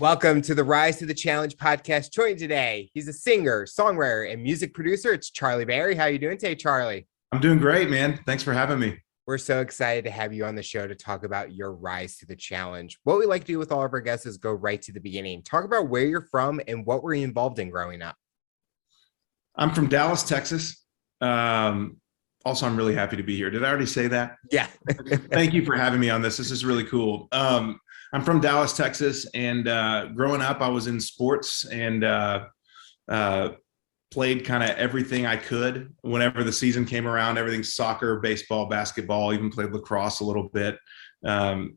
Welcome to the Rise to the Challenge podcast. Joined today, he's a singer, songwriter, and music producer. It's Charlie Berry. How are you doing today, Charlie? I'm doing great, man. Thanks for having me. We're so excited to have you on the show to talk about your rise to the challenge. What we like to do with all of our guests is go right to the beginning. Talk about where you're from and what were you involved in growing up? I'm from Dallas, Texas. Also, I'm really happy to be here. Did I already say that? Yeah. Thank you for having me on this. This is really cool. I'm from Dallas, Texas, and growing up, I was in sports and played kind of everything I could whenever the season came around, everything soccer, baseball, basketball, even played lacrosse a little bit. And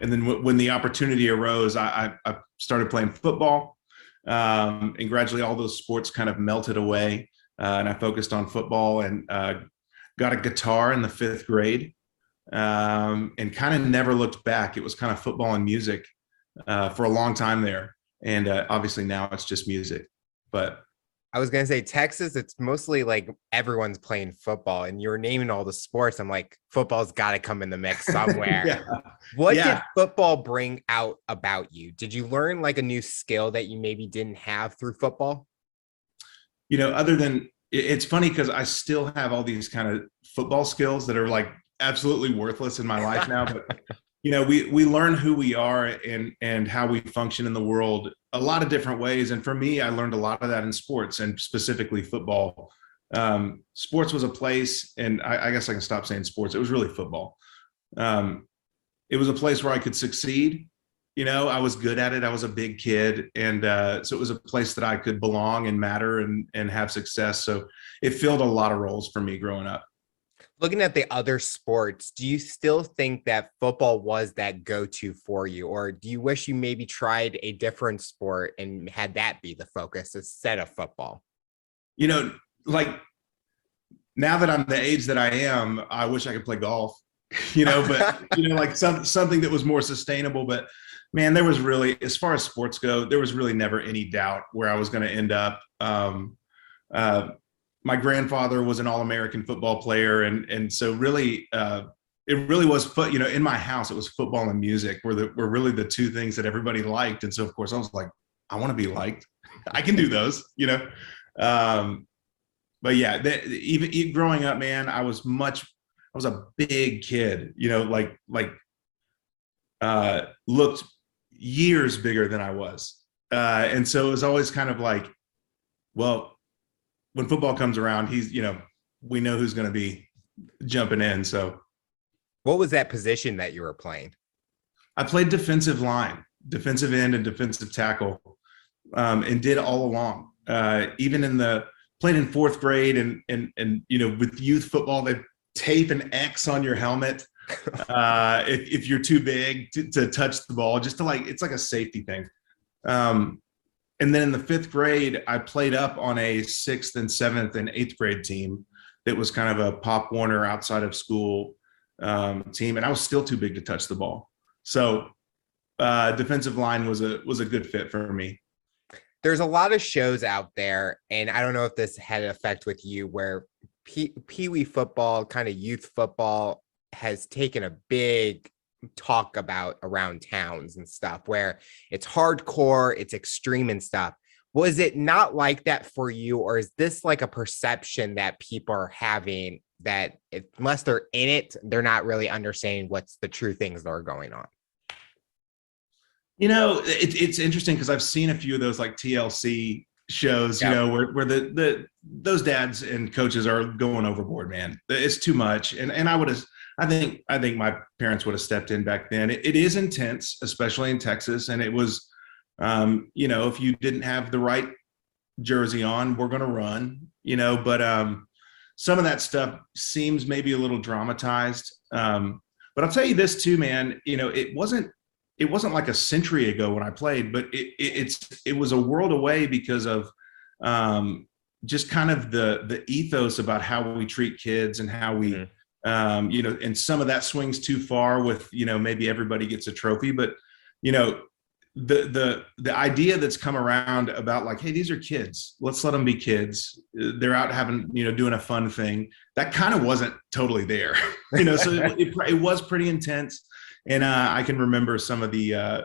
then when the opportunity arose, I started playing football, and gradually all those sports kind of melted away. And I focused on football and got a guitar in the 5th grade, and kind of never looked back. It was kind of football and music for a long time there. And obviously now it's just music. But I was going to say Texas, it's mostly like everyone's playing football and you're naming all the sports. I'm like, football's got to come in the mix somewhere. Yeah. What did football bring out about you? Did you learn like a new skill that you maybe didn't have through football? You know, other than it's funny because I still have all these kind of football skills that are like absolutely worthless in my life now. But, you know, we learn who we are and how we function in the world a lot of different ways. And for me, I learned a lot of that in sports and specifically football. Sports was a place, and I guess I can stop saying sports. It was really football. It was a place where I could succeed. You know, I was good at it. I was a big kid. And so it was a place that I could belong and matter and have success. So it filled a lot of roles for me growing up. Looking at the other sports, do you still think that football was that go-to for you? Or do you wish you maybe tried a different sport and had that be the focus instead of football? You know, like now that I'm the age that I am, I wish I could play golf, you know, but, you know, like something that was more sustainable. But man, there was really, as far as sports go, there was really never any doubt where I was going to end up. My grandfather was an All-American football player. And so really, it really was you know, in my house, it was football and music were really the two things that everybody liked. And so of course I was like, I want to be liked. I can do those, you know? But yeah, even growing up, man, I was a big kid, you know, looked years bigger than I was. And so it was always kind of like, well, when football comes around, we know who's going to be jumping in. So what was that position that you were playing? I played defensive line, defensive end and defensive tackle, and did all along. Even played in 4th grade and you know, with youth football, they tape an X on your helmet if you're too big to touch the ball, just to it's like a safety thing. And then in the 5th grade, I played up on a 6th and 7th and 8th grade team that was kind of a Pop Warner outside of school team, and I was still too big to touch the ball. So defensive line was a good fit for me. There's a lot of shows out there, and I don't know if this had an effect with you, where Pee-wee football, kind of youth football, has taken a big talk about around towns and stuff, where it's hardcore, it's extreme and stuff. Was it not like that for you, or is this like a perception that people are having that unless they're in it, they're not really understanding what's the true things that are going on? You know, it's interesting because I've seen a few of those like TLC shows, you know, where those dads and coaches are going overboard, man. It's too much. And I think my parents would have stepped in back then. It is intense, especially in Texas. And it was, you know, if you didn't have the right jersey on, we're going to run, you know, but some of that stuff seems maybe a little dramatized. But I'll tell you this too, man, you know, it wasn't like a century ago when I played, but it was a world away because of just kind of the ethos about how we treat kids and how we, you know, and some of that swings too far with, you know, maybe everybody gets a trophy, but, you know, the idea that's come around about like, hey, these are kids, let's let them be kids. They're out having, you know, doing a fun thing. That kind of wasn't totally there, you know, so it was pretty intense. And I can remember some of the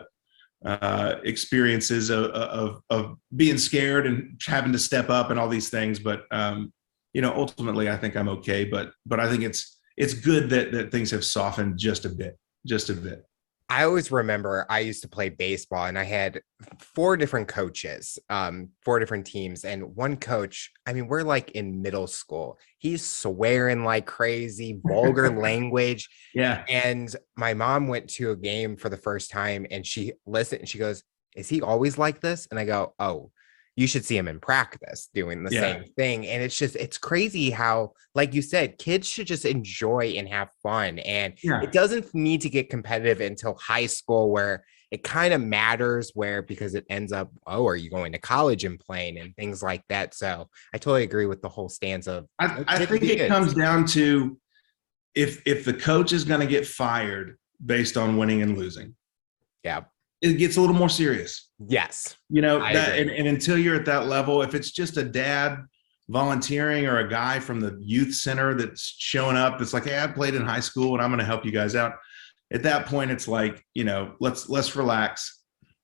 experiences of being scared and having to step up and all these things. But ultimately, I think I'm okay. But I think it's good that things have softened just a bit, just a bit. I always remember I used to play baseball and I had four different coaches, four different teams. And one coach, I mean, we're like in middle school. He's swearing like crazy, vulgar language. Yeah. And my mom went to a game for the first time and she listened and she goes, "Is he always like this?" And I go, "Oh, you should see him in practice doing the same thing." And it's crazy how, like you said, kids should just enjoy and have fun. And it doesn't need to get competitive until high school where it kind of matters because it ends up, oh, are you going to college and playing and things like that. So I totally agree with the whole stance of, I think it comes down to if the coach is going to get fired based on winning and losing. Yeah. It gets a little more serious. Yes. And until you're at that level, if it's just a dad volunteering or a guy from the youth center that's showing up, that's like, "Hey, I played in high school and I'm going to help you guys out." At that point, it's like, let's relax.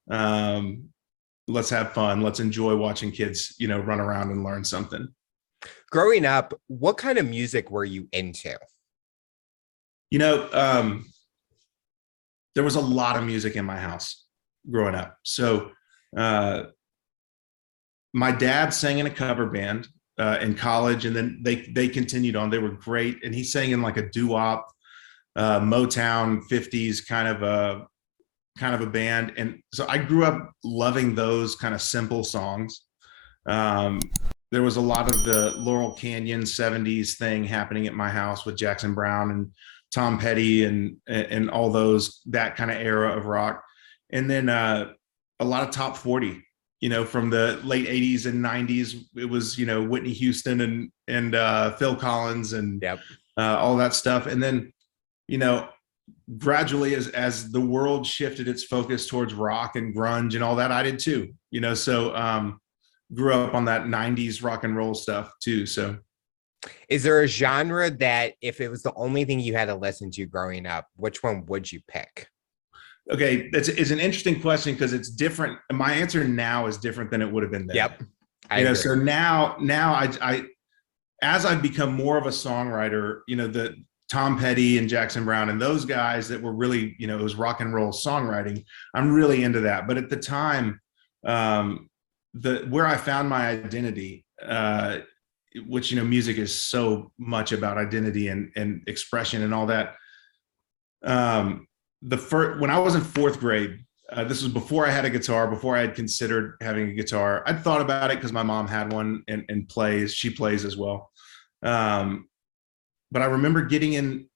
Let's have fun. Let's enjoy watching kids, run around and learn something. Growing up, what kind of music were you into? There was a lot of music in my house growing up. So my dad sang in a cover band in college, and then they continued on. They were great, and he sang in like a doo-wop, Motown 50s kind of a band. And so I grew up loving those kind of simple songs. There was a lot of the Laurel Canyon 70s thing happening at my house with Jackson Browne and Tom Petty and all those, that kind of era of rock. And then a lot of top 40, from the late 80s and 90s. It was, Whitney Houston and Phil Collins and all that stuff. And then, gradually as the world shifted its focus towards rock and grunge and all that, I did too, so grew up on that 90s rock and roll stuff too. So is there a genre that if it was the only thing you had to listen to growing up, which one would you pick? Okay, it's an interesting question because it's different. My answer now is different than it would have been then. Yep. So now I as I've become more of a songwriter, the Tom Petty and Jackson Browne and those guys that were really, it was rock and roll songwriting, I'm really into that. But at the time, where I found my identity, which, music is so much about identity and expression and all that. When I was in fourth grade, this was before I had a guitar, before I had considered having a guitar. I'd thought about it because my mom had one and she plays as well. But I remember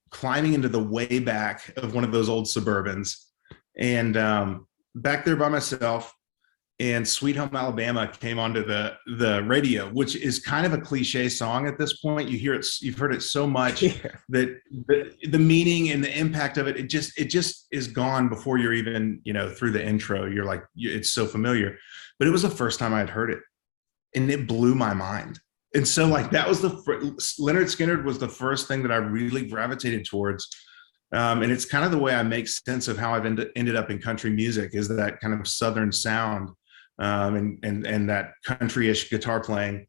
climbing into the way back of one of those old Suburbans, and back there by myself, and Sweet Home Alabama came onto the radio, which is kind of a cliche song at this point. You've heard it so much that the meaning and the impact of it just is gone before you're even, through the intro. You're like, it's so familiar. But it was the first time I had heard it, and it blew my mind. And so like that was Leonard Skinner was the first thing that I really gravitated towards. And it's kind of the way I make sense of how I've ended up in country music, is that kind of Southern sound. And that country-ish guitar playing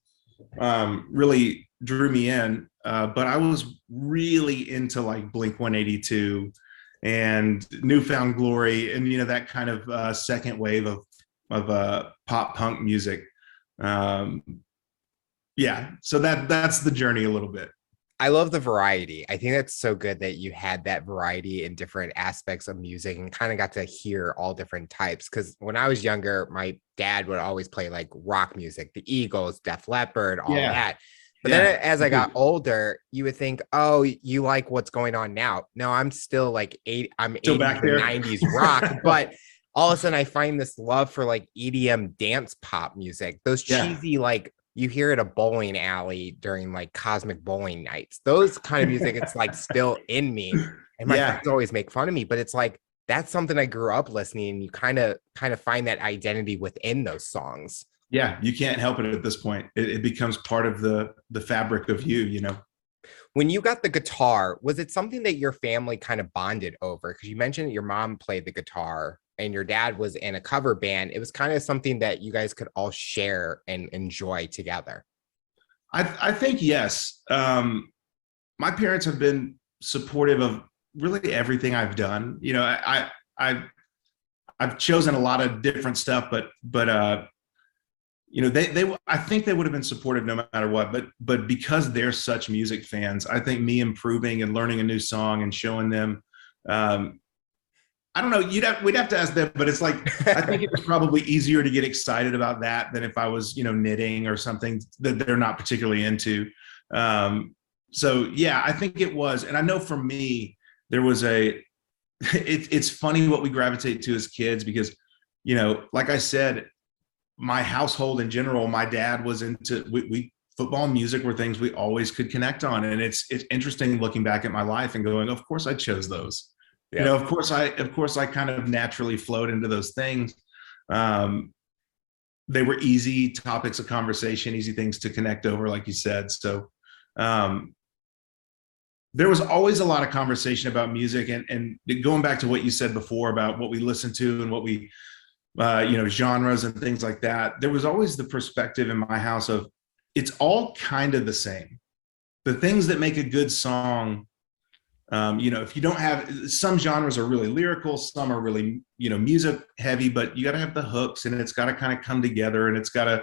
really drew me in. But I was really into like Blink-182 and Newfound Glory, and that kind of second wave of pop punk music. So that's the journey a little bit. I love the variety. I think that's so good that you had that variety in different aspects of music and kind of got to hear all different types. Because when I was younger, my dad would always play like rock music, the Eagles, Def Leppard, all that. But then as I got older, you would think, oh, you like what's going on now. No, I'm still like I'm 80s and 90s rock, but all of a sudden I find this love for like EDM dance pop music, those cheesy like you hear at a bowling alley during like cosmic bowling nights, those kind of music, it's like still in me. And my friends always make fun of me, but it's like, that's something I grew up listening, and you kind of find that identity within those songs. Yeah, you can't help it at this point. It becomes part of the fabric of you, When you got the guitar, was it something that your family kind of bonded over? Because you mentioned that your mom played the guitar. and your dad was in a cover band, it was kind of something that you guys could all share and enjoy together. I think yes. My parents have been supportive of really everything I've done. You know, I've chosen a lot of different stuff, but you know, they I think they would have been supportive no matter what. But because they're such music fans, I think me improving and learning a new song and showing them, I don't know, we'd have to ask them, but it's like I think it was probably easier to get excited about that than if I was, you know, knitting or something that they're not particularly into. So yeah, I think it was, and I know for me there was it's funny what we gravitate to as kids because, you know, like I said, my household in general, my dad was into we football and music were things we always could connect on, and it's interesting looking back at my life and going, of course I chose those. Yep. You know, of course I kind of naturally flowed into those things. They were easy topics of conversation, easy things to connect over, like you said. So there was always a lot of conversation about music, and going back to what you said before about what we listened to and what we you know, genres and things like that. There was always the perspective in my house of it's all kind of the same. The things that make a good song, you know, if you don't have, some genres are really lyrical, some are really, you know, music heavy, but you got to have the hooks and it's got to kind of come together and it's got to,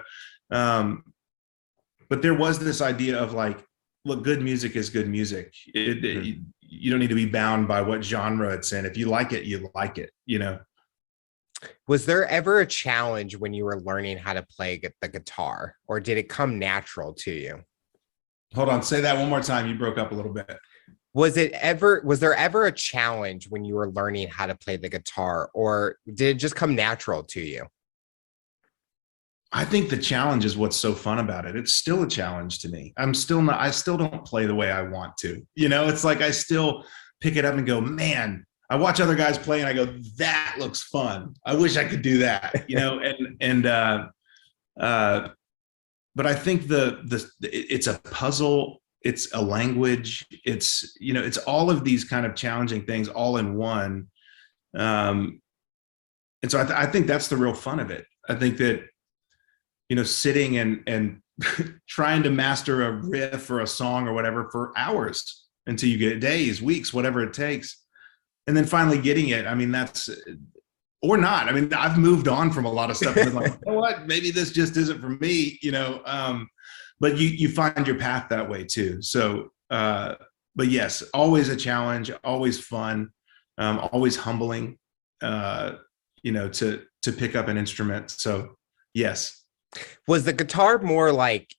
but there was this idea of like, look, good music is good music. You don't need to be bound by what genre it's in. If you like it, you like it, you know? Was there ever a challenge when you were learning how to play the guitar, or did it come natural to you? Hold on, say that one more time. You broke up a little bit. Was there ever a challenge when you were learning how to play the guitar, or did it just come natural to you? I think the challenge is what's so fun about it. It's still a challenge to me. I still don't play the way I want to. You know, it's like I still pick it up and go, man, I watch other guys play and I go, that looks fun. I wish I could do that, you know? But I think it's a puzzle, it's a language, it's, you know, it's all of these kind of challenging things all in one. And so I think that's the real fun of it. I think that, you know, sitting and trying to master a riff or a song or whatever for hours until you get days, weeks, whatever it takes. And then finally getting it. I mean, that's, or not. I mean, I've moved on from a lot of stuff. And like, you know what, maybe this just isn't for me, you know, but you find your path that way too. So, but yes, always a challenge, always fun, always humbling, you know, to pick up an instrument. So yes. Was the guitar more like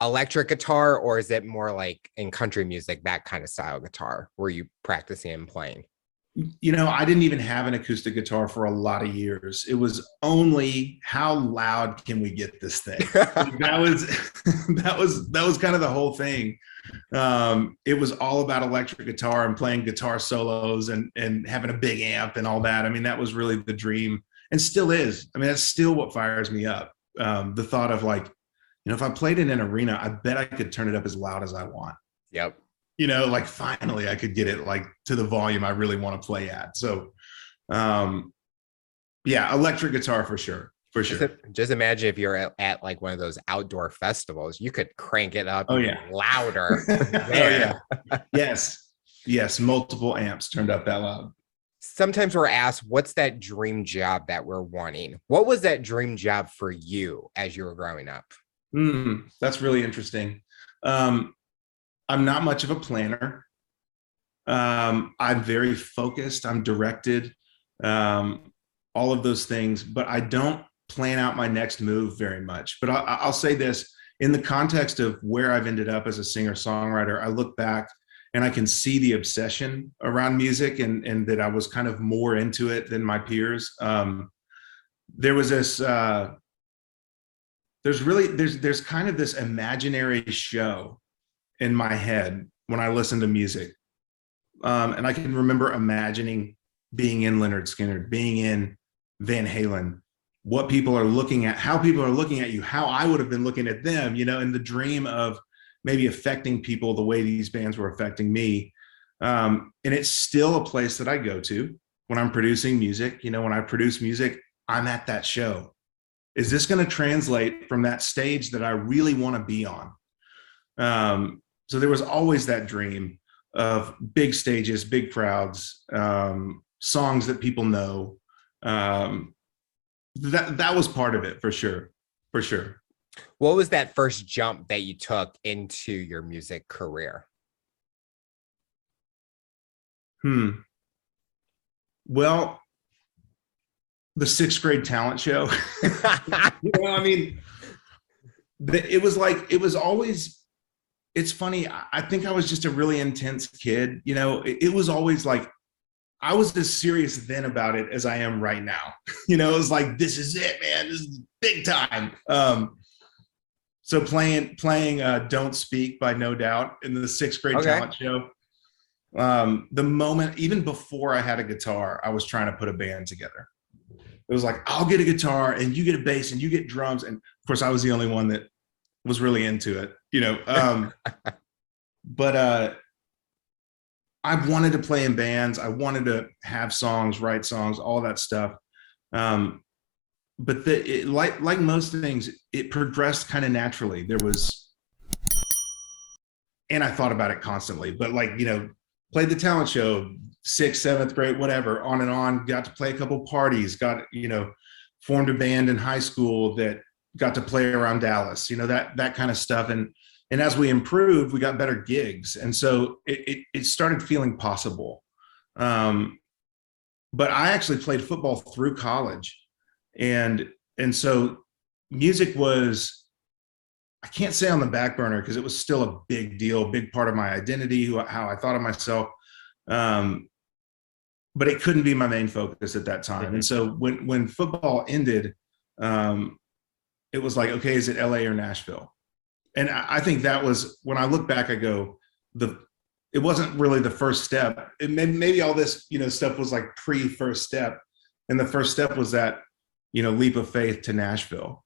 electric guitar, or is it more like in country music, that kind of style guitar where you practicing and playing? You know, I didn't even have an acoustic guitar for a lot of years. It was only how loud can we get this thing? that was kind of the whole thing. It was all about electric guitar and playing guitar solos and having a big amp and all that. I mean, that was really the dream, and still is. I mean, that's still what fires me up. The thought of like, you know, if I played in an arena, I bet I could turn it up as loud as I want. Yep. You know, like finally I could get it like to the volume I really want to play at. So, yeah, electric guitar for sure. For sure. Just imagine if you're at like one of those outdoor festivals, you could crank it up louder. Oh yeah. Yes. Multiple amps turned up that loud. Sometimes we're asked, what's that dream job that we're wanting? What was that dream job for you as you were growing up? That's really interesting. I'm not much of a planner. I'm very focused. I'm directed, all of those things, but I don't plan out my next move very much. But I'll say this, in the context of where I've ended up as a singer-songwriter, I look back and I can see the obsession around music and that I was kind of more into it than my peers. There was this, there's kind of this imaginary show in my head when I listen to music. And I can remember imagining being in Leonard Skinner, being in Van Halen, what people are looking at, how people are looking at you, how I would have been looking at them, you know, and the dream of maybe affecting people the way these bands were affecting me. And it's still a place that I go to. when I'm producing music, when I produce music, I'm at that show. Is this going to translate from that stage that I really want to be on? So there was always that dream of big stages, big crowds, songs that people know. That was part of it for sure. For sure. What was that first jump that you took into your music career? Well, the sixth grade talent show. I mean, it was always, it's funny. I think I was just a really intense kid. It was always like, I was as serious then about it as I am right now. It was like, this is it, man. This is big time. So playing Don't Speak by No Doubt in the sixth grade talent show. The moment, even before I had a guitar, I was trying to put a band together. It was like, I'll get a guitar and you get a bass and you get drums. And of course I was the only one that was really into it, but I wanted to play in bands. I wanted to have songs, write songs, all that stuff. But like most things, it progressed kind of naturally. And I thought about it constantly, but played the talent show, 6th, 7th grade, whatever, on and on, got to play a couple parties, formed a band in high school that got to play around Dallas, that kind of stuff. And as we improved, we got better gigs. And so it started feeling possible. But I actually played football through college. And so music was, I can't say on the back burner because it was still a big deal, big part of my identity, how I thought of myself. But it couldn't be my main focus at that time. And so when football ended, it was like, okay, is it LA or Nashville? And I think that was, when I look back, I go, it wasn't really the first step. Maybe all this, stuff was like pre-first step. And the first step was that, leap of faith to Nashville.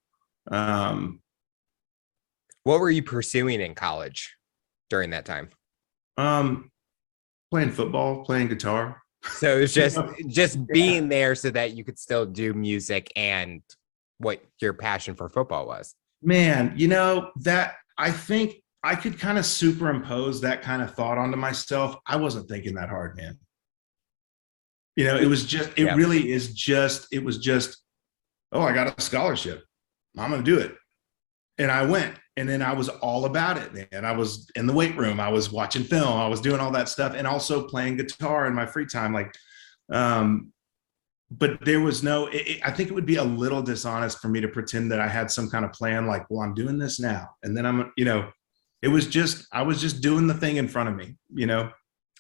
What were you pursuing in college during that time? Playing football, playing guitar. So it was just being there so that you could still do music and what your passion for football was. Man, that I think I could kind of superimpose that kind of thought onto myself. I wasn't thinking that hard, man. It was just, it was just, oh, I got a scholarship. I'm going to do it. And I went, and then I was all about it, man. I was in the weight room. I was watching film. I was doing all that stuff, and also playing guitar in my free time. But there was I think it would be a little dishonest for me to pretend that I had some kind of plan, like, well, I'm doing this now. And then I was just doing the thing in front of me,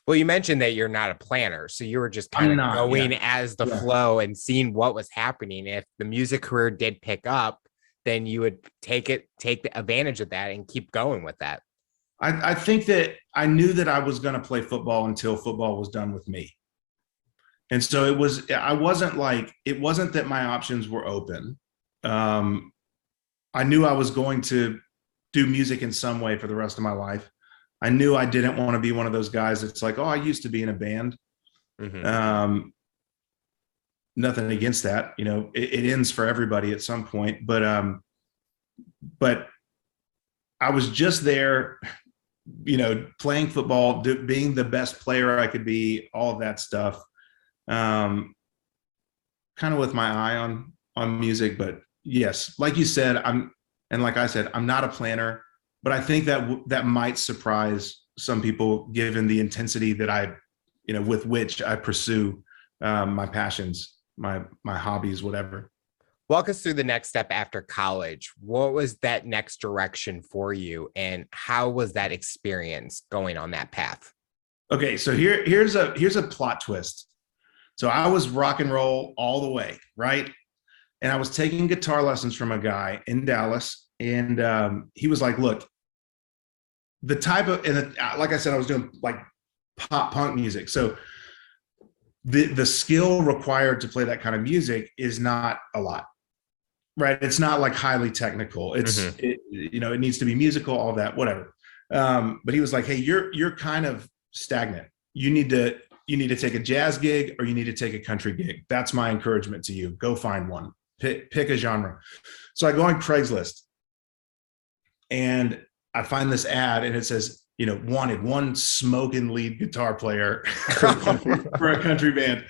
Well, you mentioned that you're not a planner, so you were just kind of going as the flow and seeing what was happening. If the music career did pick up, then you would take the advantage of that and keep going with that. I think that I knew that I was going to play football until football was done with me. And so it wasn't that my options were open. I knew I was going to do music in some way for the rest of my life. I knew I didn't want to be one of those guys that's like, oh, I used to be in a band. Nothing against that, it ends for everybody at some point, but I was just there, playing football, being the best player I could be, all of that stuff, kind of with my eye on music. But yes, like you said, like I said, I'm not a planner, but I think that might surprise some people given the intensity that I, with which I pursue my passions, my hobbies, whatever. Walk us through the next step after college. What was that next direction for you, and how was that experience going on that path? Okay, so here's a plot twist. So I was rock and roll all the way, right? And I was taking guitar lessons from a guy in Dallas, and he was like, look, the type of, and like I said, I was doing like pop punk music. So the skill required to play that kind of music is not a lot, right? It's not like highly technical. It needs to be musical, all that, whatever. But he was like, hey, you're kind of stagnant. You need you need to take a jazz gig or you need to take a country gig. That's my encouragement to you. Go find one. Pick a genre. So I go on Craigslist and I find this ad and it says, wanted one smoking lead guitar player for a country band.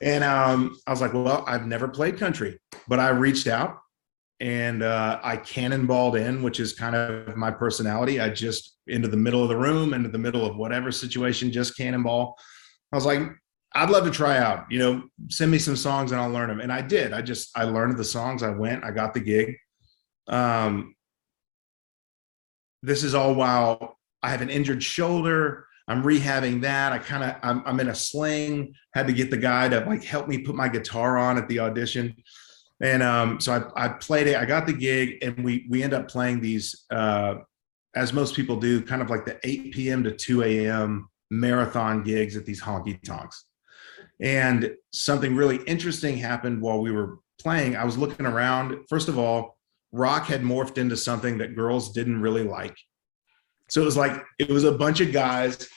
And I was like, well, I've never played country, but I reached out and I cannonballed in, which is kind of my personality. I just into the middle of the room, into the middle of whatever situation, just cannonball. I was like, I'd love to try out, send me some songs and I'll learn them. And I did. I learned the songs. I went, I got the gig. This is all while I have an injured shoulder. I'm rehabbing that. I'm in a sling, had to get the guy to like help me put my guitar on at the audition. And so I played it, I got the gig, and we end up playing these, as most people do, kind of like the 8 p.m. to 2 a.m. marathon gigs at these honky tonks. And something really interesting happened while we were playing. I was looking around. First of all, rock had morphed into something that girls didn't really like. So it was a bunch of guys,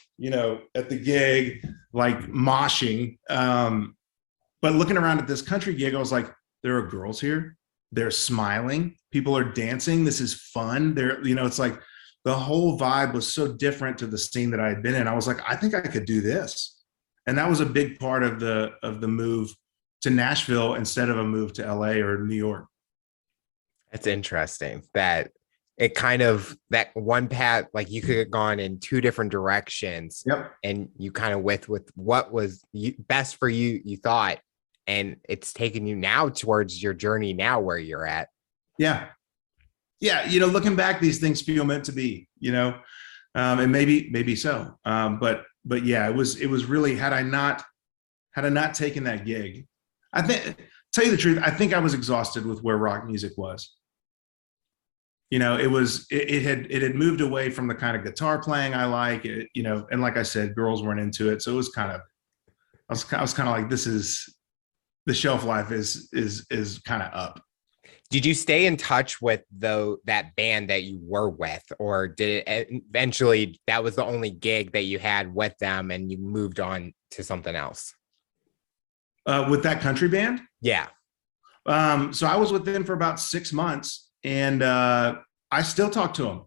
at the gig, like moshing. But looking around at this country gig, I was like, there are girls here. They're smiling. People are dancing. This is fun. It's like the whole vibe was so different to the scene that I had been in. I was like, I think I could do this. And that was a big part of the move to Nashville instead of a move to LA or New York. That's interesting that it kind of, that one path, like you could have gone in two different directions. Yep. And you kind of with what was best for you, you thought, and it's taken you now towards your journey now where you're at. Yeah. Yeah. Looking back, these things feel meant to be, and maybe so. But yeah, it was really, had I not taken that gig, I think, tell you the truth, I think I was exhausted with where rock music was. It had moved away from the kind of guitar playing I like, and like I said, girls weren't into it. So it was kind of, I was kind of like, the shelf life is kind of up. Did you stay in touch with that band that you were with, or did it eventually, that was the only gig that you had with them and you moved on to something else? With that country band? Yeah. So I was with them for about 6 months, and I still talk to them.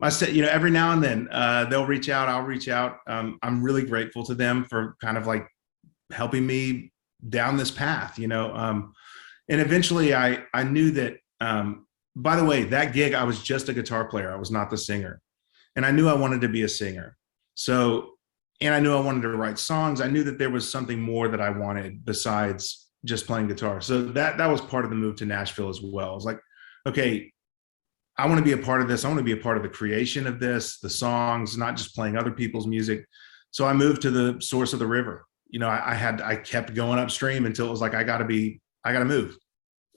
I said, every now and then they'll reach out, I'll reach out. I'm really grateful to them for kind of like helping me down this path, and eventually I knew that, by the way, that gig, I was just a guitar player. I was not the singer. And I knew I wanted to be a singer. And I knew I wanted to write songs. I knew that there was something more that I wanted besides just playing guitar. So that was part of the move to Nashville as well. I was like, okay, I want to be a part of this. I want to be a part of the creation of this, the songs, not just playing other people's music. So I moved to the source of the river. I kept going upstream until it was like, I got to move.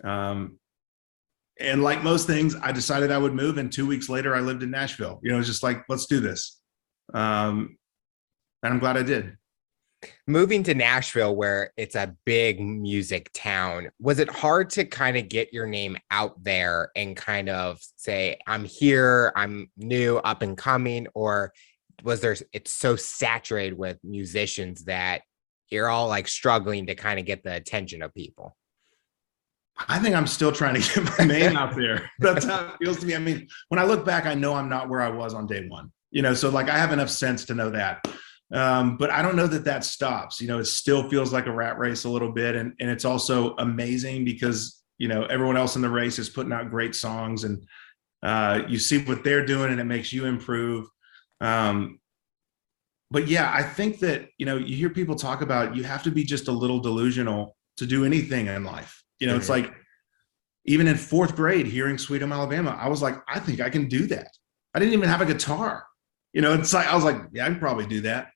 And like most things, I decided I would move. And 2 weeks later, I lived in Nashville. It's just like, let's do this. And I'm glad I did. Moving to Nashville, where it's a big music town, was it hard to kind of get your name out there and kind of say, I'm here, I'm new, up and coming? Or it's so saturated with musicians that you're all like struggling to kind of get the attention of people? I think I'm still trying to get my name out there. That's how it feels to me. I mean, when I look back, I know I'm not where I was on day one, so like I have enough sense to know that. But I don't know that stops. It still feels like a rat race a little bit. And it's also amazing because, everyone else in the race is putting out great songs, and you see what they're doing and it makes you improve. But yeah, I think that, you hear people talk about, you have to be just a little delusional to do anything in life. It's like, even in 4th grade, hearing Sweet Home Alabama, I was like, I think I can do that. I didn't even have a guitar. It's like, I was like, yeah, I can probably do that.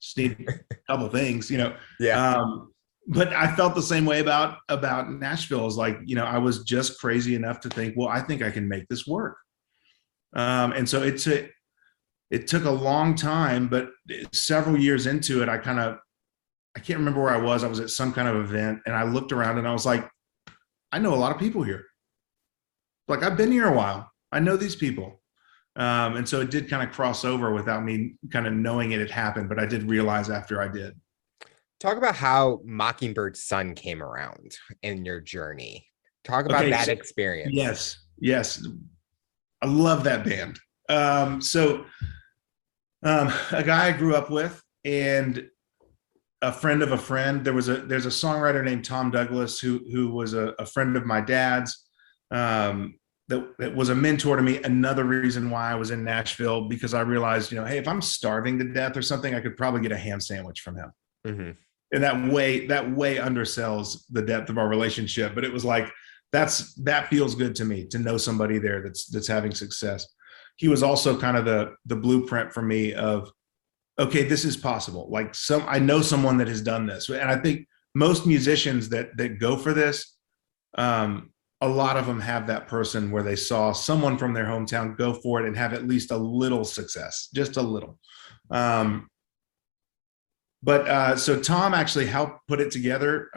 Just need a couple things, Yeah. But I felt the same way about Nashville. Is like, I was just crazy enough to think, well, I think I can make this work. And so it took a long time, but several years into it, I can't remember where I was. I was at some kind of event, and I looked around and I was like, I know a lot of people here. Like, I've been here a while. I know these people. And so it did kind of cross over without me kind of knowing it had happened, but I did realize after I did. Talk about how Mockingbird Sun came around in your journey. Talk about Okay, that so, experience. yes, I love that band. A guy I grew up with and a friend of a friend. There's a songwriter named Tom Douglas who was a friend of my dad's. That was a mentor to me. Another reason why I was in Nashville, because I realized, hey, if I'm starving to death or something, I could probably get a ham sandwich from him. Mm-hmm. And that way undersells the depth of our relationship. But it was like, that feels good to me, to know somebody there that's having success. He was also kind of the blueprint for me of, okay, this is possible. Like, I know someone that has done this. And I think most musicians that go for this, a lot of them have that person where they saw someone from their hometown go for it and have at least a little success, just a little. So Tom actually helped put it together.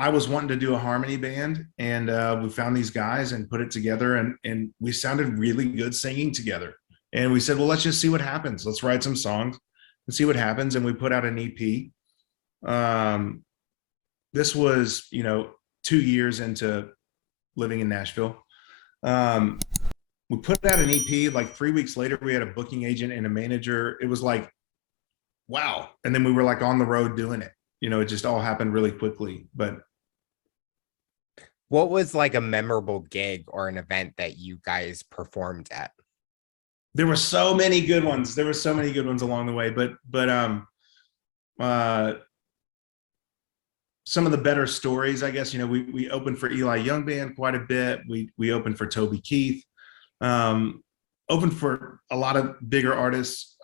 I was wanting to do a harmony band, and we found these guys and put it together, and we sounded really good singing together. And we said, well, let's just see what happens. Let's write some songs and see what happens. And we put out an EP. This was, 2 years into living in Nashville. We put out an EP. Like 3 weeks later, we had a booking agent and a manager. It was like, wow. And then we were like on the road doing it. It just all happened really quickly. But what was like a memorable gig or an event that you guys performed at? There were so many good ones. There were so many good ones along the way. But some of the better stories, I guess, we opened for Eli Young Band quite a bit. We opened for Toby Keith, opened for a lot of bigger artists.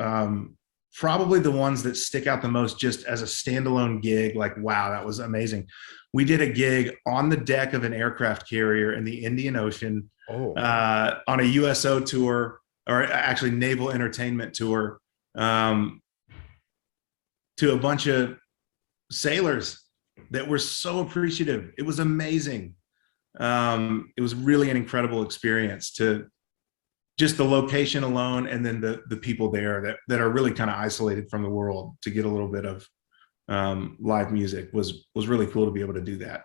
Probably the ones that stick out the most just as a standalone gig, like, wow, that was amazing. We did a gig on the deck of an aircraft carrier in the Indian Ocean, on a USO tour, or actually naval entertainment tour, to a bunch of sailors that were so appreciative. It was amazing. It was really an incredible experience, to just the location alone, and then the people there that are really kind of isolated from the world, to get a little bit of live music was really cool to be able to do that.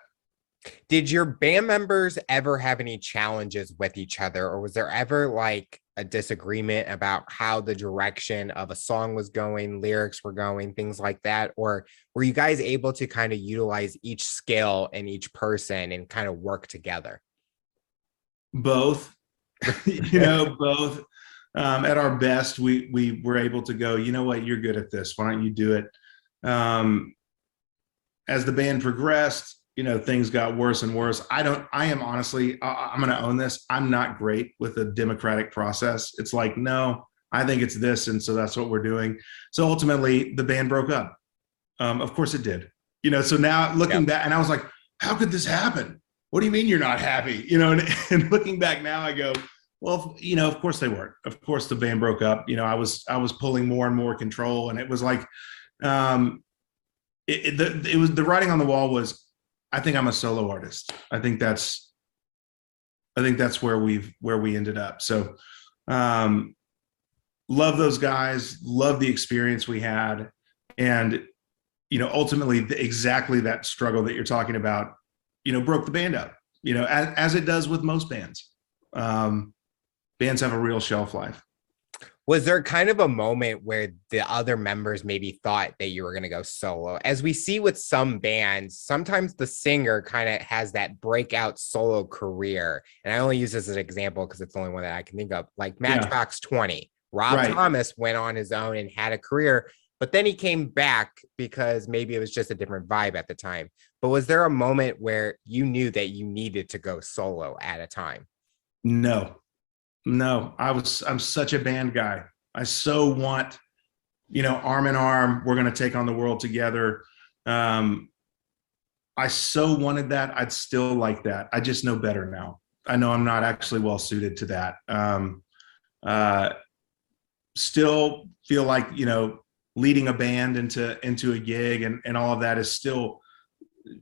Did your band members ever have any challenges with each other, or was there ever like a disagreement about how the direction of a song was going, lyrics were going, things like that? Or were you guys able to kind of utilize each skill in each person and kind of work together? Both. Both. At our best, we were able to go, you know what, you're good at this, why don't you do it? As the band progressed, things got worse and worse. I am honestly, I'm going to own this, I'm not great with the democratic process. It's like, no, I think it's this, and so that's what we're doing. So ultimately the band broke up. Of course it did. So now looking back, and I was like, how could this happen? What do you mean you're not happy? And looking back now, I go, well, of course they weren't. Of course the band broke up. I was pulling more and more control, and it was like, it was, the writing on the wall was, I think I'm a solo artist. I think that's where we ended up. So, love those guys, love the experience we had. And, ultimately exactly that struggle that you're talking about, broke the band up, as it does with most bands. Bands have a real shelf life. Was there kind of a moment where the other members maybe thought that you were going to go solo? As we see with some bands, sometimes the singer kind of has that breakout solo career. And I only use this as an example because it's the only one that I can think of, like Matchbox 20. Rob Thomas went on his own and had a career, but then he came back because maybe it was just a different vibe at the time. But was there a moment where you knew that you needed to go solo at a time? No, I'm such a band guy. I so want, arm in arm, we're going to take on the world together. I so wanted that. I'd still like that. I just know better now. I know I'm not actually well suited to that. Still feel like, leading a band into a gig and all of that is still,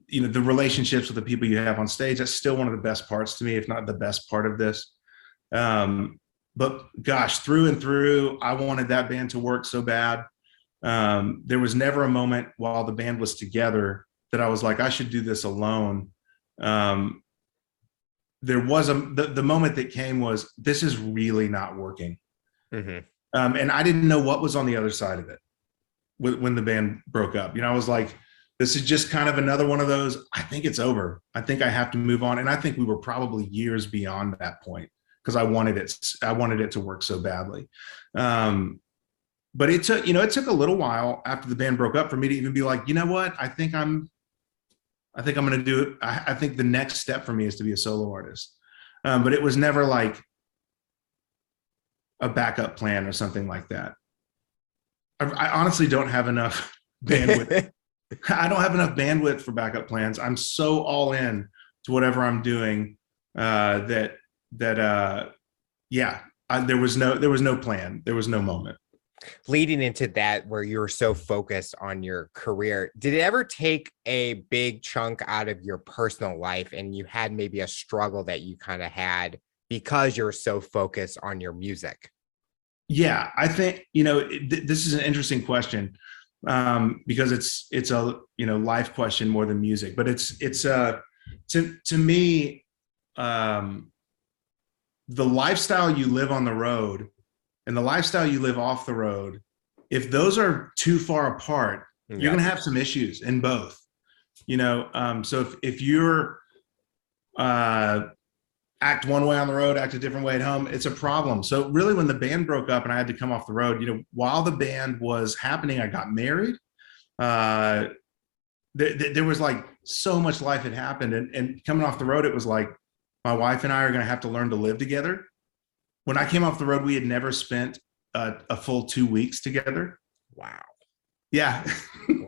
the relationships with the people you have on stage, that's still one of the best parts to me, if not the best part of this. But gosh, through and through, I wanted that band to work so bad. There was never a moment while the band was together that I was like, I should do this alone. There was the moment that came was, this is really not working. Mm-hmm. And I didn't know what was on the other side of it when the band broke up. I was like, this is just kind of another one of those, I think it's over. I think I have to move on. And I think we were probably years beyond that point, because I wanted it to work so badly. But it took a little while after the band broke up for me to even be like, you know what? I think I'm going to do it. I think the next step for me is to be a solo artist. But it was never like a backup plan or something like that. I honestly don't have enough bandwidth. I don't have enough bandwidth for backup plans. I'm so all in to whatever I'm doing there was no plan. There was no moment. Leading into that, where you were so focused on your career, did it ever take a big chunk out of your personal life and you had maybe a struggle that you kind of had because you're so focused on your music? Yeah, I think, this is an interesting question, because it's a, life question more than music, but it's to me, the lifestyle you live on the road and the lifestyle you live off the road, if those are too far apart, you're going to have some issues in both, so if you're, act one way on the road, act a different way at home, it's a problem. So really, when the band broke up and I had to come off the road, while the band was happening, I got married. There was like so much life had happened, and coming off the road, it was like, my wife and I are going to have to learn to live together. When I came off the road, we had never spent a full 2 weeks together. Wow. Yeah.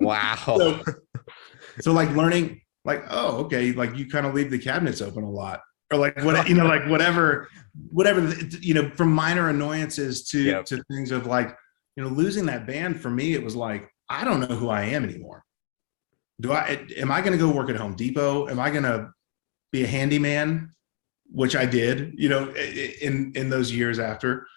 Wow. So like learning, like, oh, okay, like you kind of leave the cabinets open a lot, or like what, like whatever, from minor annoyances to things of like, losing that band. For me, it was like, I don't know who I am anymore. Am I going to go work at Home Depot? Am I going to be a handyman? Which I did, in those years after.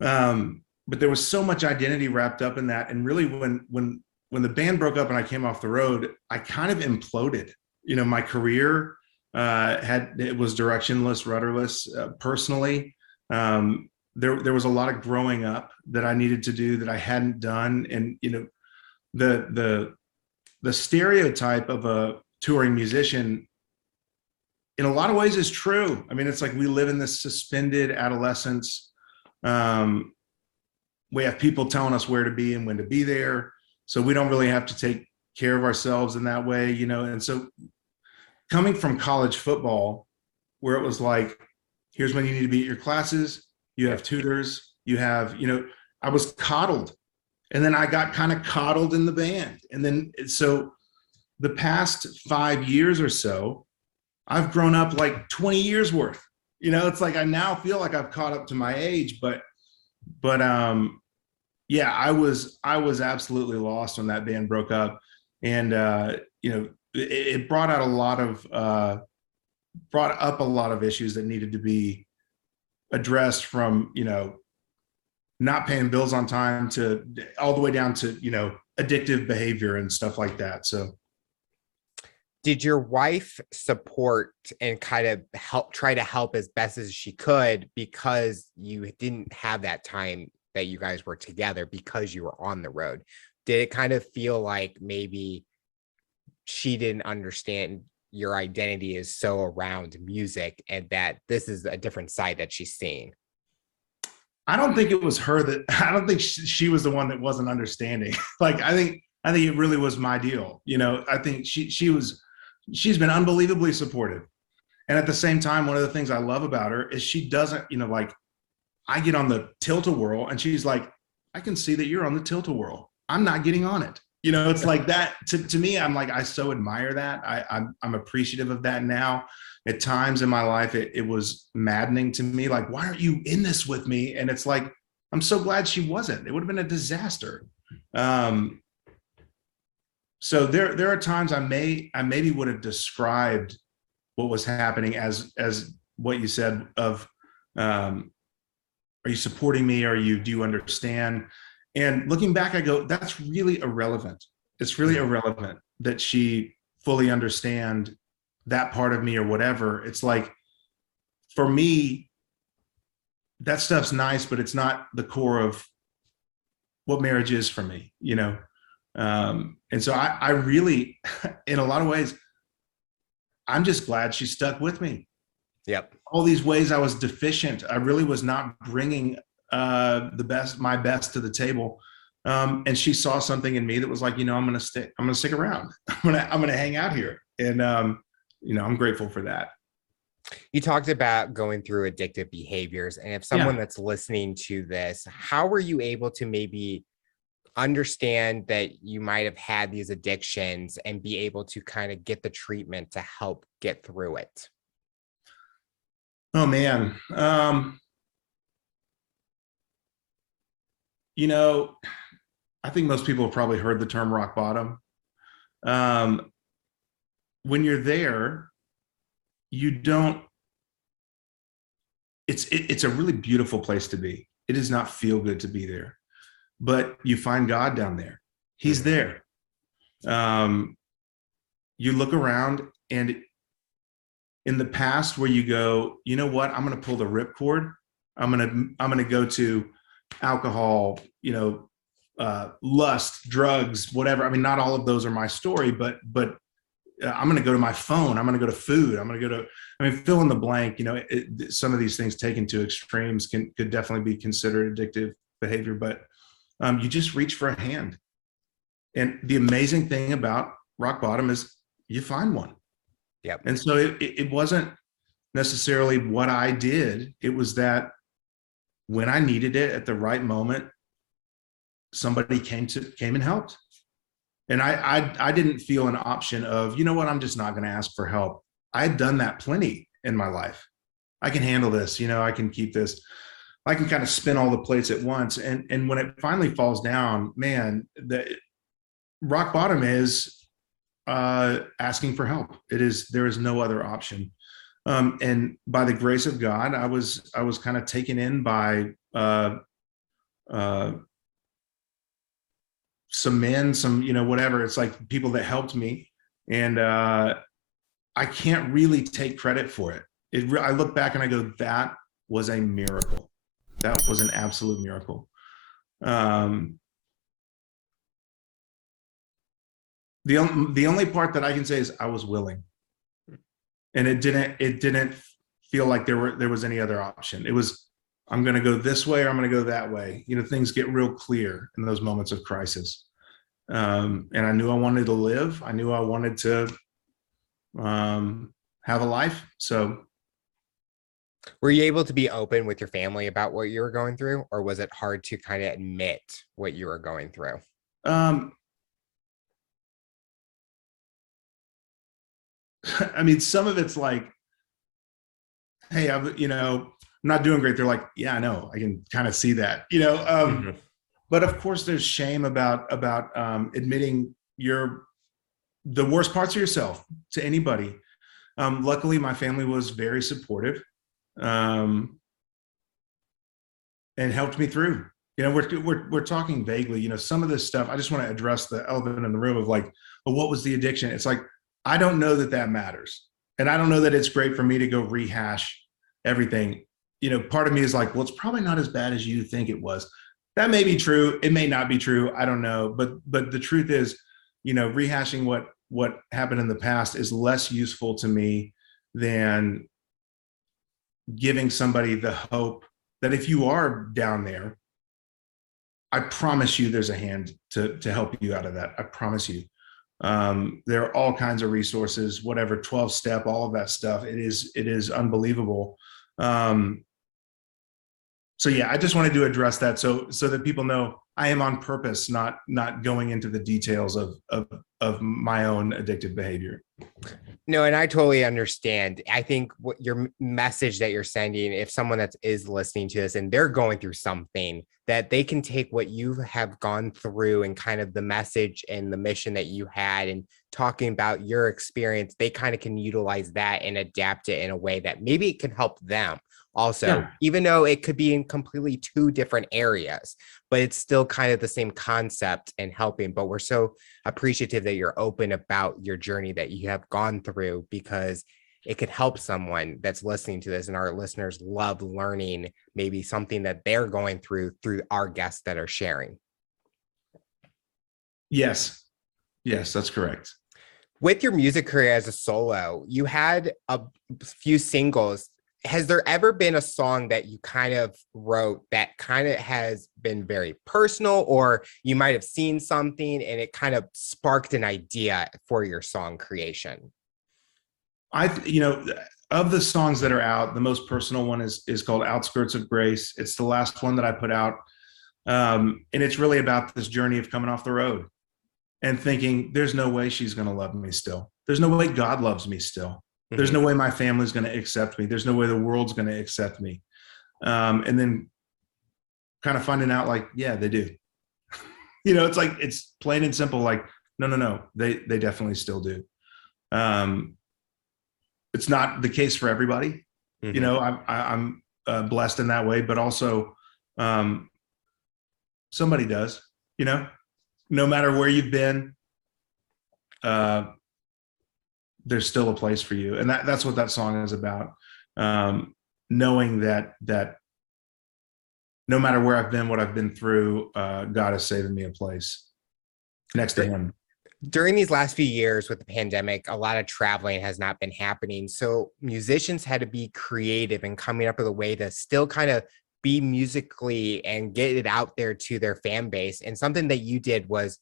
But there was so much identity wrapped up in that. And really, when the band broke up and I came off the road, I kind of imploded. My career it was directionless, rudderless. Personally, there was a lot of growing up that I needed to do that I hadn't done. And the stereotype of a touring musician, in a lot of ways, is true. I mean, it's like we live in this suspended adolescence. We have people telling us where to be and when to be there. So we don't really have to take care of ourselves in that way, And so coming from college football, where it was like, here's when you need to be at your classes, you have tutors, you have, I was coddled. And then I got kind of coddled in the band. And then, so the past 5 years or so, I've grown up like 20 years worth. It's like I now feel like I've caught up to my age, but yeah, I was absolutely lost when that band broke up, and it brought up a lot of issues that needed to be addressed, from not paying bills on time to all the way down to addictive behavior and stuff like that. So. Did your wife support and kind of try to help as best as she could, because you didn't have that time that you guys were together because you were on the road? Did it kind of feel like maybe she didn't understand your identity is so around music and that this is a different side that she's seeing? I don't think it was her I don't think she was the one that wasn't understanding. Like, I think it really was my deal. I think she's been unbelievably supportive. And at the same time, one of the things I love about her is she doesn't, like, I get on the tilt-a-whirl and she's like, I can see that you're on the tilt-a-whirl. I'm not getting on it. It's like that to me. I'm like, I so admire that. I'm appreciative of that now. At times in my life, it was maddening to me. Like, why aren't you in this with me? And it's like, I'm so glad she wasn't. It would have been a disaster. So there are times I maybe would have described what was happening as what you said, of Um, are you supporting me? Do you understand? And looking back, I go, that's really irrelevant. It's really irrelevant that she fully understand that part of me or whatever. It's like, for me, that stuff's nice, but it's not the core of what marriage is for me, you know? And so I really, in a lot of ways, I'm just glad she stuck with me. Yep. All these ways I was deficient, I really was not bringing my best to the table. And she saw something in me that was like, you know, I'm going to stick around. I'm going to hang out here. And, you know, I'm grateful for that. You talked about going through addictive behaviors. And if someone that's listening to this, how were you able to maybe understand that you might have had these addictions and be able to kind of get the treatment to help get through it? Oh man. You know, I think most people have probably heard the term rock bottom. When you're there, you don't, it's a really beautiful place to be. It does not feel good to be there, but you find God down there. He's there. You look around, and in the past where you go, you know what, I'm going to pull the ripcord. I'm going to go to alcohol, you know, lust, drugs, whatever. I mean, not all of those are my story, but I'm going to go to my phone. I'm going to go to food. I'm going to go to, I mean, fill in the blank. You know, some of these things taken to extremes could definitely be considered addictive behavior, but you just reach for a hand. And the amazing thing about rock bottom is you find one. Yep. And so it wasn't necessarily what I did. It was that when I needed it at the right moment, somebody came and helped. And I didn't feel an option of, you know what, I'm just not going to ask for help. I had done that plenty in my life. I can handle this, you know, I can keep this. I can kind of spin all the plates at once. And when it finally falls down, man, the rock bottom is asking for help. There is no other option. And by the grace of God, I was kind of taken in by some men, you know, whatever. It's like people that helped me. And I can't really take credit for it. I look back and I go, that was a miracle. That was an absolute miracle. The only part that I can say is I was willing, and it didn't feel like there was any other option. It was, I'm going to go this way or I'm going to go that way. You know, things get real clear in those moments of crisis. And I knew I wanted to live. I knew I wanted to have a life. So, were you able to be open with your family about what you were going through, or was it hard to kind of admit what you were going through? I mean, some of it's like, hey, you know, I'm not doing great. They're like, yeah, I know. I can kind of see that, you know. But of course, there's shame about admitting the worst parts of yourself to anybody. Luckily, my family was very supportive and helped me through. You know, we're talking vaguely. You know, some of this stuff. I just want to address the elephant in the room of like, well, what was the addiction? It's like, I don't know that matters, and I don't know that it's great for me to go rehash everything. You know, part of me is like, well, it's probably not as bad as you think it was. That may be true. It may not be true. I don't know. But the truth is, you know, rehashing what happened in the past is less useful to me than giving somebody the hope that if you are down there, I promise you there's a hand to help you out of that. I promise you. There are all kinds of resources, whatever, 12-step, all of that stuff. It is unbelievable. So yeah, I just wanted to address that so that people know I am on purpose, not going into the details of my own addictive behavior. No, and I totally understand. I think what your message that you're sending, if someone that is listening to this and they're going through something, that they can take what you have gone through and kind of the message and the mission that you had and talking about your experience, they kind of can utilize that and adapt it in a way that maybe it can help them, also, Yeah. even though it could be in completely two different areas, but it's still kind of the same concept and helping. But we're so appreciative that you're open about your journey that you have gone through, because it could help someone that's listening to this, and our listeners love learning maybe something that they're going through our guests that are sharing. Yes. Yes, that's correct. With your music career as a solo, you had a few singles. Has there ever been a song that you kind of wrote that kind of has been very personal, or you might have seen something and it kind of sparked an idea for your song creation? Of the songs that are out, the most personal one is called Outskirts of Grace. It's the last one that I put out. And it's really about this journey of coming off the road and thinking, there's no way she's going to love me still. There's no way God loves me still. There's no way my family's going to accept me. There's no way the world's going to accept me. And then kind of finding out like, yeah, they do. It's like, it's plain and simple. Like, no, they definitely still do. It's not the case for everybody. I'm blessed in that way, but also somebody does, no matter where you've been, there's still a place for you. And that's what that song is about. Knowing that no matter where I've been, what I've been through, God has saved me a place next to him. During these last few years with the pandemic, a lot of traveling has not been happening. So musicians had to be creative and coming up with a way to still kind of be musically and get it out there to their fan base. And something that you did was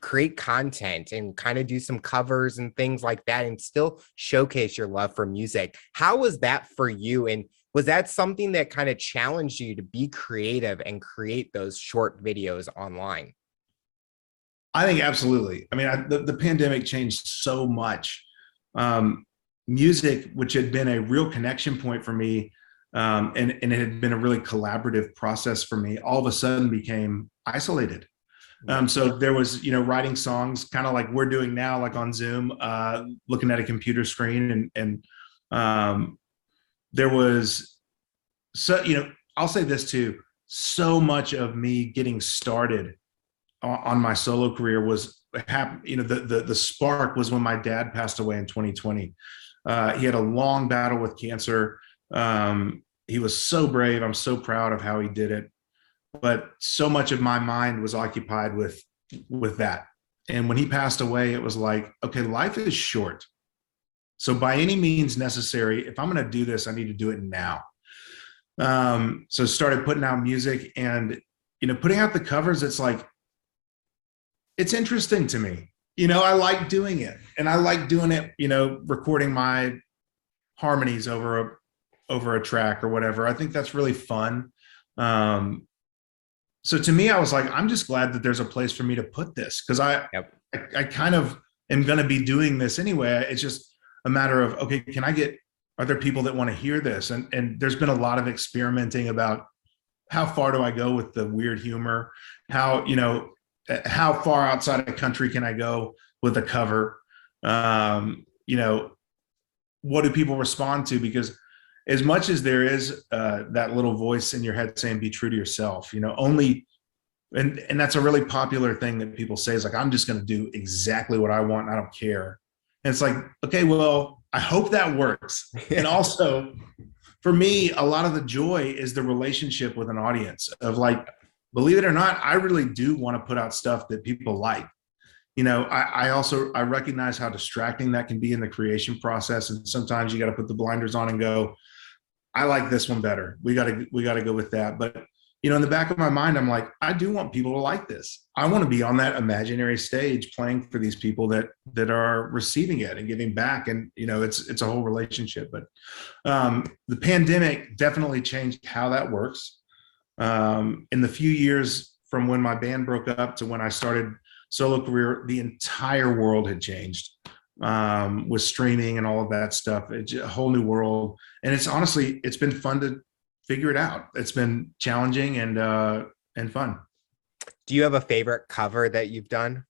create content and kind of do some covers and things like that, and still showcase your love for music. How was that for you? And was that something that kind of challenged you to be creative and create those short videos online? I think absolutely. I mean, the pandemic changed so much. Music, which had been a real connection point for me, and it had been a really collaborative process for me, all of a sudden became isolated. So there was, writing songs kind of like we're doing now, like on Zoom, looking at a computer screen, and there was, so, I'll say this too, so much of me getting started on my solo career was the spark was when my dad passed away in 2020. He had a long battle with cancer. He was so brave. I'm so proud of how he did it. But so much of my mind was occupied with that. And when he passed away, it was like, okay, life is short. So by any means necessary, if I'm going to do this, I need to do it now. So started putting out music, and, putting out the covers. It's like, it's interesting to me. I like doing it, and I like doing it, recording my harmonies over a track or whatever. I think that's really fun. So to me, I was like, I'm just glad that there's a place for me to put this, because I kind of am going to be doing this anyway. It's just a matter of, okay, are there people that want to hear this? And there's been a lot of experimenting about how far do I go with the weird humor? How far outside of the country can I go with a cover? What do people respond to? Because as much as there is that little voice in your head saying, be true to yourself, only, and that's a really popular thing that people say, is like, I'm just going to do exactly what I want. And I don't care. And it's like, okay, well, I hope that works. And also for me, a lot of the joy is the relationship with an audience of like, believe it or not, I really do want to put out stuff that people like. I recognize how distracting that can be in the creation process. And sometimes you got to put the blinders on and go, I like this one better. We got to go with that. But, in the back of my mind, I'm like, I do want people to like this. I want to be on that imaginary stage playing for these people that are receiving it and giving back. And, it's a whole relationship. But the pandemic definitely changed how that works. In the few years from when my band broke up to when I started solo career, the entire world had changed with streaming and all of that stuff. It's a whole new world. And it's been fun to figure it out. It's been challenging and fun. Do you have a favorite cover that you've done?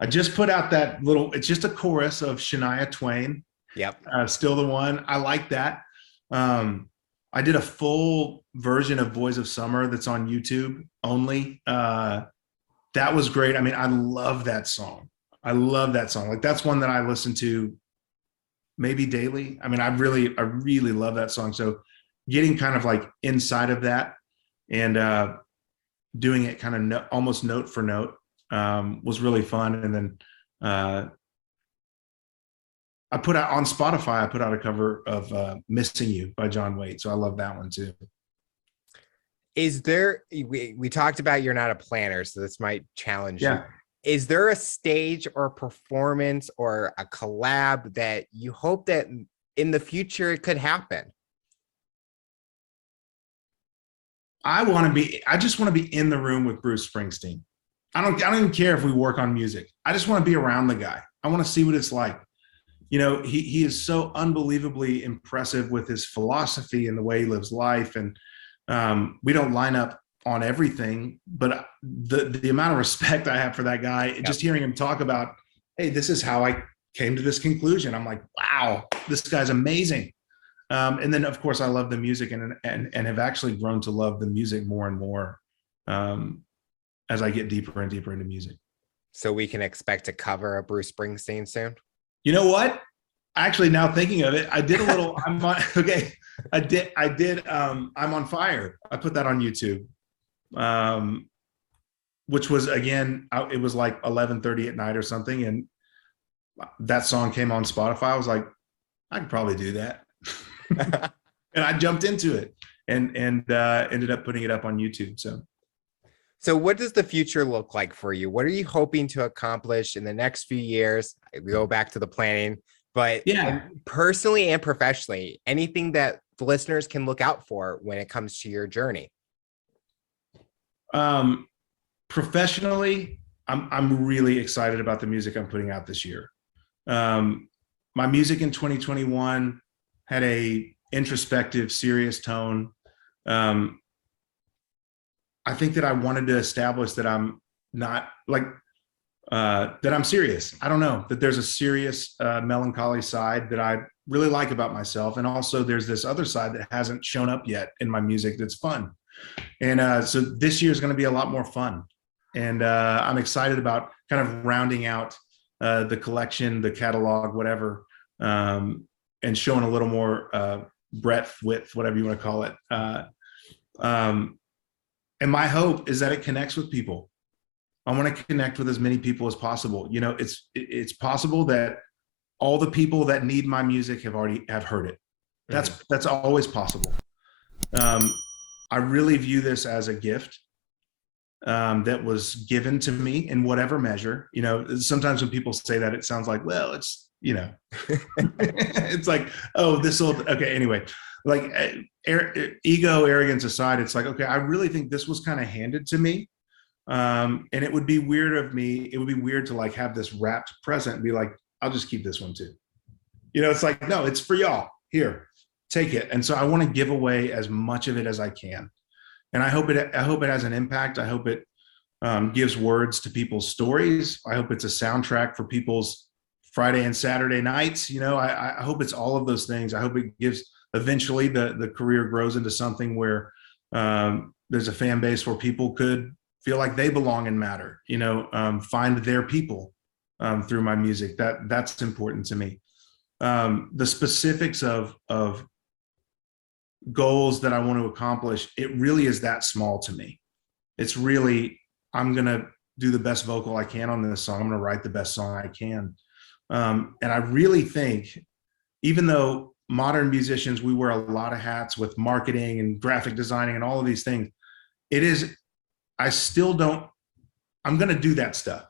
I just put out that it's just a chorus of Shania Twain. Yep. Still the one. I like that. I did a full version of Boys of Summer that's on YouTube only. That was great. I mean, I love that song. I love that song. Like, that's one that I listen to maybe daily. I mean, I really love that song. So getting kind of like inside of that and doing it kind of almost note for note was really fun. And then I put out on Spotify, I put out a cover of Missing You by John Waite. So I love that one too. Is there, we talked about you're not a planner, so this might challenge you. Yeah. Is there a stage or performance or a collab that you hope that in the future it could happen? I just want to be in the room with Bruce Springsteen. I don't even care if we work on music. I just want to be around the guy. I want to see what it's like. You know, he is so unbelievably impressive with his philosophy and the way he lives life. And we don't line up on everything, but the amount of respect I have for that guy, yep. Just hearing him talk about, hey, this is how I came to this conclusion. I'm like, wow, this guy's amazing. And then of course I love the music and have actually grown to love the music more and more as I get deeper and deeper into music. So we can expect a cover of Bruce Springsteen soon? You know what? Actually, now thinking of it, I did a little, I'm on Fire. I put that on YouTube, which was, again, it was like 11:30 at night or something. And that song came on Spotify. I was like, I could probably do that. And I jumped into it and ended up putting it up on YouTube. So what does the future look like for you? What are you hoping to accomplish in the next few years? We go back to the planning, but yeah, personally and professionally, anything that the listeners can look out for when it comes to your journey? Professionally, I'm really excited about the music I'm putting out this year. My music in 2021 had a introspective, serious tone. I think that I wanted to establish that I'm not like, that I'm serious. I don't know, that there's a serious melancholy side that I really like about myself. And also there's this other side that hasn't shown up yet in my music that's fun. And so this year is going to be a lot more fun. And I'm excited about kind of rounding out the collection, the catalog, whatever, and showing a little more breadth, width, whatever you want to call it. And my hope is that it connects with people. I want to connect with as many people as possible. You know, it's possible that all the people that need my music have heard it. That's always possible. I really view this as a gift that was given to me in whatever measure. You know, sometimes when people say that, it sounds like, well, it's, you know, it's like, oh, okay. Anyway, like ego, arrogance aside, it's like, okay, I really think this was kind of handed to me. And it would be weird of me. It would be weird to like have this wrapped present and be like, I'll just keep this one too. You know, it's like, no, it's for y'all. Here, take it. And so I want to give away as much of it as I can. And I hope it has an impact. I hope it gives words to people's stories. I hope it's a soundtrack for people's Friday and Saturday nights. You know, I hope it's all of those things. I hope it gives, eventually the career grows into something where there's a fan base where people could feel like they belong and matter, you know, find their people through my music. That's important to me. The specifics of goals that I want to accomplish, it really is that small to me. It's really, I'm going to do the best vocal I can on this song. I'm going to write the best song I can. And I really think, even though modern musicians, we wear a lot of hats with marketing and graphic designing and all of these things, I'm going to do that stuff,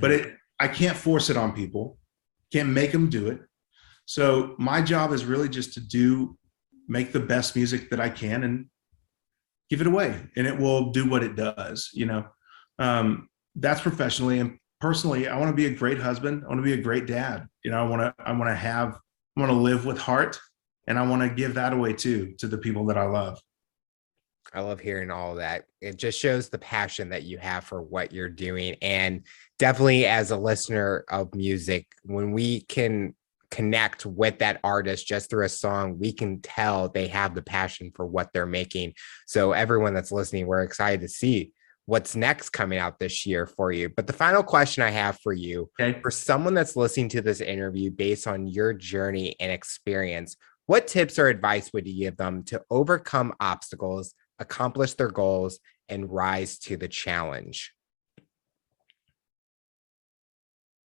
but I can't force it on people, can't make them do it. So my job is really just to make the best music that I can and give it away, and it will do what it does. You know, that's professionally. And personally, I want to be a great husband. I want to be a great dad. You know, I want to live with heart, and I want to give that away too, to the people that I love. I love hearing all of that. It just shows the passion that you have for what you're doing. And definitely as a listener of music, when we can connect with that artist just through a song, we can tell they have the passion for what they're making. So everyone that's listening, we're excited to see what's next coming out this year for you. But the final question I have for you, Okay. for someone that's listening to this interview based on your journey and experience, what tips or advice would you give them to overcome obstacles, accomplish their goals, and rise to the challenge?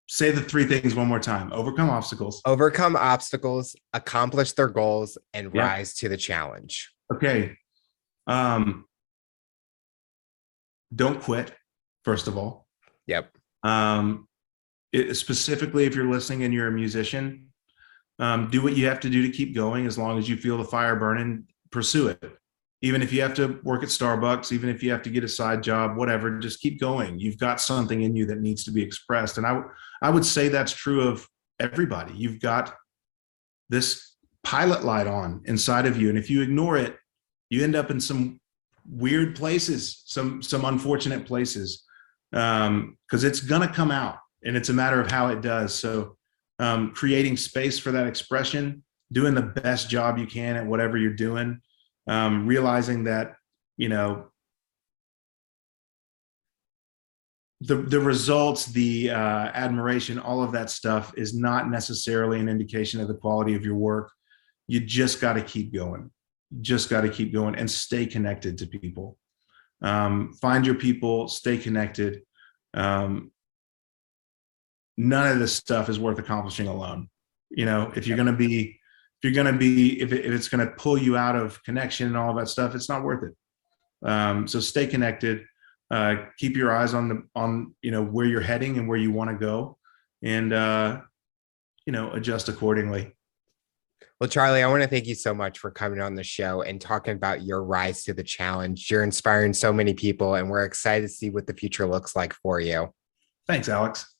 Say the three things one more time. Overcome obstacles. Overcome obstacles, accomplish their goals, and Yep. rise to the challenge. Okay. Don't quit, first of all. Yep. Specifically, if you're listening and you're a musician, do what you have to do to keep going. As long as you feel the fire burning, pursue it. Even if you have to work at Starbucks, even if you have to get a side job, whatever, just keep going. You've got something in you that needs to be expressed. And I would say that's true of everybody. You've got this pilot light on inside of you. And if you ignore it, you end up in some weird places, some unfortunate places, because it's gonna come out, and it's a matter of how it does. So creating space for that expression, doing the best job you can at whatever you're doing, realizing that, you know, the results, the admiration, all of that stuff is not necessarily an indication of the quality of your work. You just got to keep going. Just got to keep going and stay connected to people. Find your people, stay connected. None of this stuff is worth accomplishing alone. You know, if it's going to pull you out of connection and all that stuff, it's not worth it. So stay connected. Keep your eyes on you know, where you're heading and where you want to go, and you know, adjust accordingly. Well, Charlie, I want to thank you so much for coming on the show and talking about your rise to the challenge. You're inspiring so many people, and we're excited to see what the future looks like for you. Thanks, Alex.